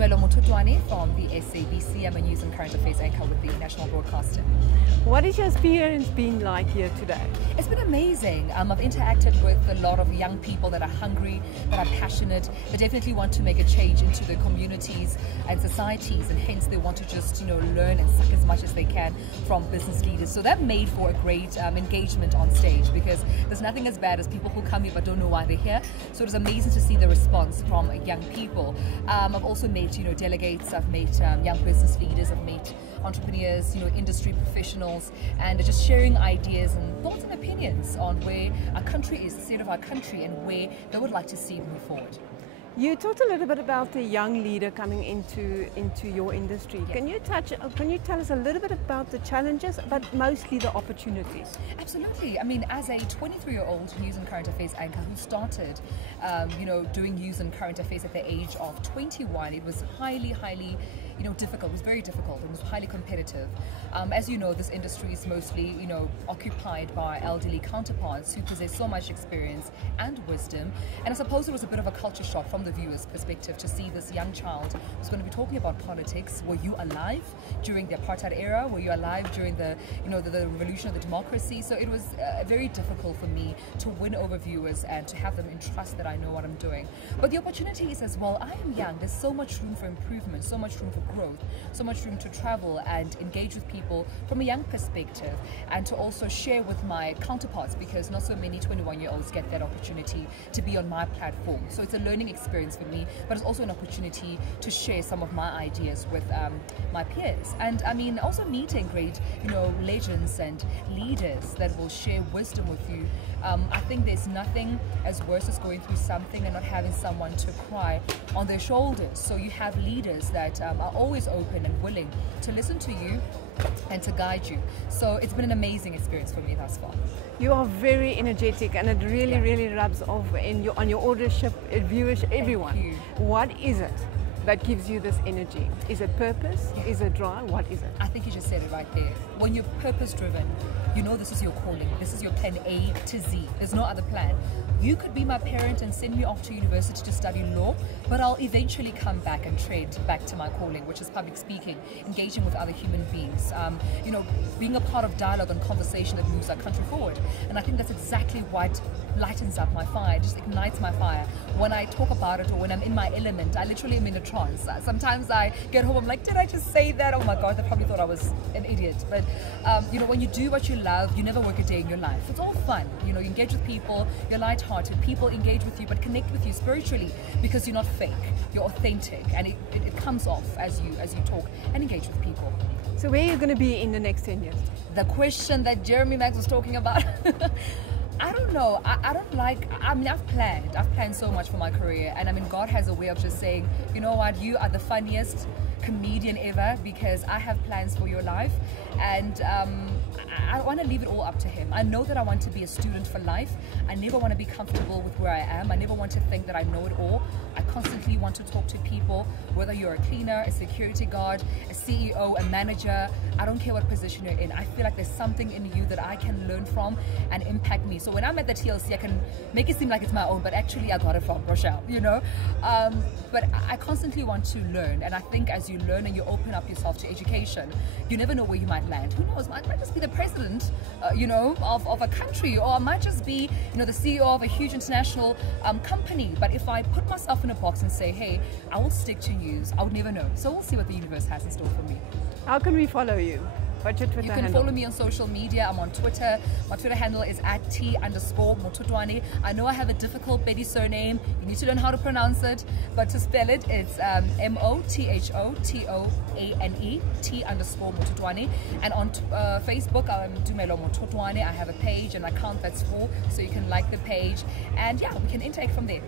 Tumelo Mothotoane from the SABC. I'm a news and current affairs anchor with the national broadcaster. What has your experience been like here today? It's been amazing. I've interacted with a lot of young people that are hungry, that are passionate, that definitely want to make a change into their communities and societies, and hence they want to just, learn and suck as much as they can from business leaders. So that made for a great engagement on stage, because there's nothing as bad as people who come here but don't know why they're here. So it was amazing to see the response from young people. I've also met, delegates. I've met young business leaders. I've met entrepreneurs, industry professionals, and just sharing ideas and thoughts and opinions on where our country is, the state of our country, and where they would like to see it move forward. You talked a little bit about the young leader coming into your industry. Yeah. Can you tell us a little bit about the challenges, but mostly the opportunities? Absolutely. I mean, as a 23-year-old news and current affairs anchor who started, doing news and current affairs at the age of 21, it was highly, difficult. It was very difficult. It was highly competitive. As you know, this industry is mostly, occupied by elderly counterparts who possess so much experience and wisdom. And I suppose it was a bit of a culture shock from the viewer's perspective to see this young child who's going to be talking about politics. Were you alive during the apartheid era? Were you alive during the, the revolution of the democracy? So it was very difficult for me to win over viewers and to have them entrust that I know what I'm doing. But the opportunity is as well, I am young. There's so much room for improvement, so much room for growth, so much room to travel and engage with people from a young perspective, and to also share with my counterparts, because not so many 21-year-olds get that opportunity to be on my platform. So it's a learning experience for me, but it's also an opportunity to share some of my ideas with my peers. And I mean, also meeting great, legends and leaders that will share wisdom with you. I think there's nothing as worse as going through something and not having someone to cry on their shoulders. So you have leaders that are always open and willing to listen to you and to guide you. So it's been an amazing experience for me thus far. You are very energetic, and it really rubs off on your auditorship, viewers, everyone. Thank you. What is it that gives you this energy? Is it purpose? Yeah. Is it drive? What is it? I think you just said it right there. When you're purpose driven, you know this is your calling. This is your plan A to Z. There's no other plan. You could be my parent and send me off to university to study law, but I'll eventually come back and trade back to my calling, which is public speaking, engaging with other human beings, being a part of dialogue and conversation that moves our country forward. And I think that's exactly what lightens up my fire, just ignites my fire. When I talk about it, or when I'm in my element, I literally am in a trance. Sometimes I get home, I'm like, did I just say that? Oh my God, they probably thought I was an idiot. But when you do what you love, you never work a day in your life. It's all fun. You engage with people, you're lighthearted, people engage with you, but connect with you spiritually, because you're not fake, you're authentic, and it comes off as you talk and engage with people. So where are you going to be in the next 10 years? The question that Jeremy Max was talking about. I don't know. I've planned so much for my career, and I mean, God has a way of just saying, you know what, you are the funniest comedian ever, because I have plans for your life, and I want to leave it all up to Him. I know that I want to be a student for life. I never want to be comfortable with where I am. I never want to think that I know it all. I constantly want to talk to people, whether you're a cleaner, a security guard, a CEO, a manager. I don't care what position you're in. I feel like there's something in you that I can learn from and impact me. So when I'm at the TLC, I can make it seem like it's my own, but actually I got it from Rochelle, But I constantly want to learn, and I think as you learn and you open up yourself to education, you never know where you might land. Who knows? I might just be the president, of a country, or I might just be, the CEO of a huge international company. But if I put myself in a box and say, hey, I will stick to news, I would never know. So we'll see what the universe has in store for me. How can we follow you? What's your Twitter handle? You can follow me on social media. I'm on Twitter. My Twitter handle is @T_Mothotoane. I know I have a difficult Betty surname. You need to learn how to pronounce it. But to spell it, it's Mothotoane, T_Mothotoane. And on Facebook, I'm Tumelo Mothotoane. I have a page, an account that's full, so you can like the page. And yeah, we can interact from there.